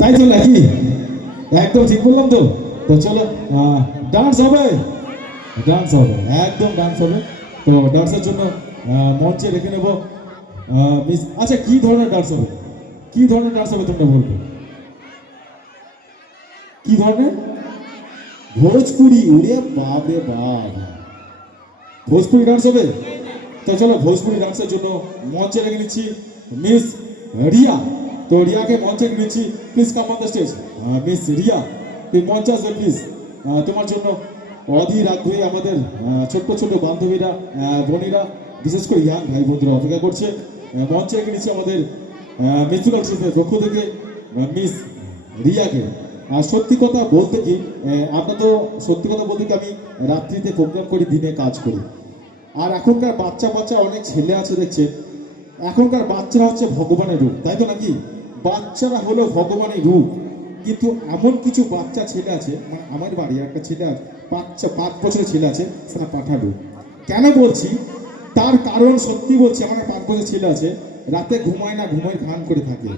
তাই তো নাকি? একদম ঠিক বললাম তো? তো চলো ডান্স হবে, ডান্স হবে, একদম ডান্স হবে। তো ডান্সের জন্য মঞ্চে রেখে নেবো মিস। আচ্ছা কি ধরনের ডান্স হবে, কি ধরনের ডান্স হবে তোমরা বলবে? কি ধরনের? ভোজপুরি? ওরে বাপ রে বাপ, ভোজপুরি ডান্স হবে। তো চলো ভোজপুরি ডান্সের জন্য মঞ্চে রেখে নিচ্ছি মিস রিয়া। তো রিয়াকে মঞ্চে রেখে নিচ্ছি, please come on the stage. Miss Riya তুমি মঞ্চে আসবে প্লিজ। তোমার জন্য অধীর আগ্রহী আমাদের ছোট্ট ছোট্ট বান্ধবীরা, বোনেরা, বিশেষ করে ইয়াং ভাই বন্ধুরা অপেক্ষা করছে। মঞ্চে রেখে নিচ্ছি আমাদের মিউজিক্যাল ট্রুপের পক্ষ থেকে মিস রিয়াকে। আর সত্যি কথা বলতে কি, আমরা তো সত্যি কথা বলতে কি আমি রাত্রিতে প্রোগ্রাম করি, দিনে কাজ করি। আর এখনকার বাচ্চা বাচ্চা অনেক ছেলে আছে দেখছে, এখনকার বাচ্চারা হচ্ছে ভগবানের রূপ, তাই তো নাকি? বাচ্চারা হলো ভগবানের রূপ। কিন্তু এমন কিছু বাচ্চা ছেলে আছে, মানে আমার বাড়ির একটা ছেলে আছে, 5 বছরের ছেলে আছে, সেটা পাঠাবো। কেন বলছি তার কারণ, সত্যি বলছি, আমার 5 বছরের ছেলে আছে, রাতে ঘুমায় না, ঘুমায় ঘাম করে থাকে।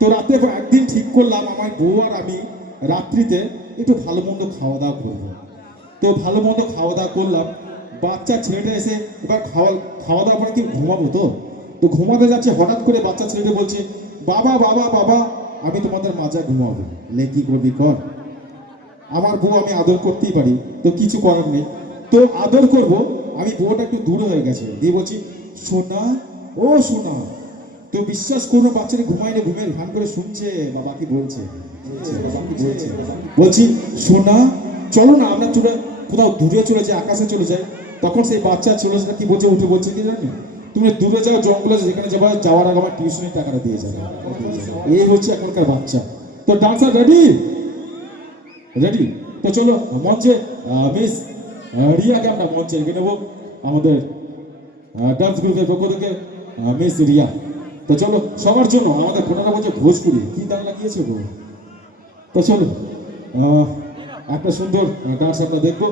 তো রাতে একদিন ঠিক করলাম আমার বউ আর আমি রাত্রিতে একটু ভালো মন্দ খাওয়া দাওয়া করবো। তো ভালো মন্দ খাওয়া দাওয়া করলাম, বাচ্চা ছেলেটা এসে এবার খাওয়া দাওয়া করে কি ঘুমাবো, তো ঘুমাতে যাচ্ছে, হঠাৎ করে বাচ্চা ছেলেটা বলছে, বাবা বাবা বাবা আমি তোমাদের মাঝে ঘুমাবো। লে কি করবি কর, আমার বউ আমি আদর করতেই পারি, তো কিছু করার নেই। তো আদর করব, আমি বউটা একটু দূরে হয়ে গেছে, দিয়ে বলছি সোনা, ও সোনা। তো বিশ্বাস করুন বাচ্চাটা ঘুমায় না, ঘুমের ঘাম করে শুনছে বাবা কি বলছে, বলছি সোনা চলো না আমরা চলে কোথাও দূরে চলে যাই, আকাশে চলে যাই। তখন সেই বাচ্চা ছেলেটা কি বলছে, উঠে বলছে কি জানি, তুমি দূরে যাও জঙ্গলে, যেখানে যাওয়ার আগে আমার টিউশনের টাকাটা দিয়ে যাবে। এই হচ্ছে এখনকার বাচ্চা। তো ডান্সার রেডি? রেডি? তো চলো মঞ্চে মিস রিয়াকে আমরা মঞ্চে রেখে নেবো, আমাদের ডান্স গ্রুপের পক্ষ থেকে মিস রিয়া। তো চলো সবার জন্য আমাদের ফোনারা বলছে ভোজপুরি, কি দাম লাগিয়েছে গো। তো চলো একটা সুন্দর ডান্স আমরা দেখবো।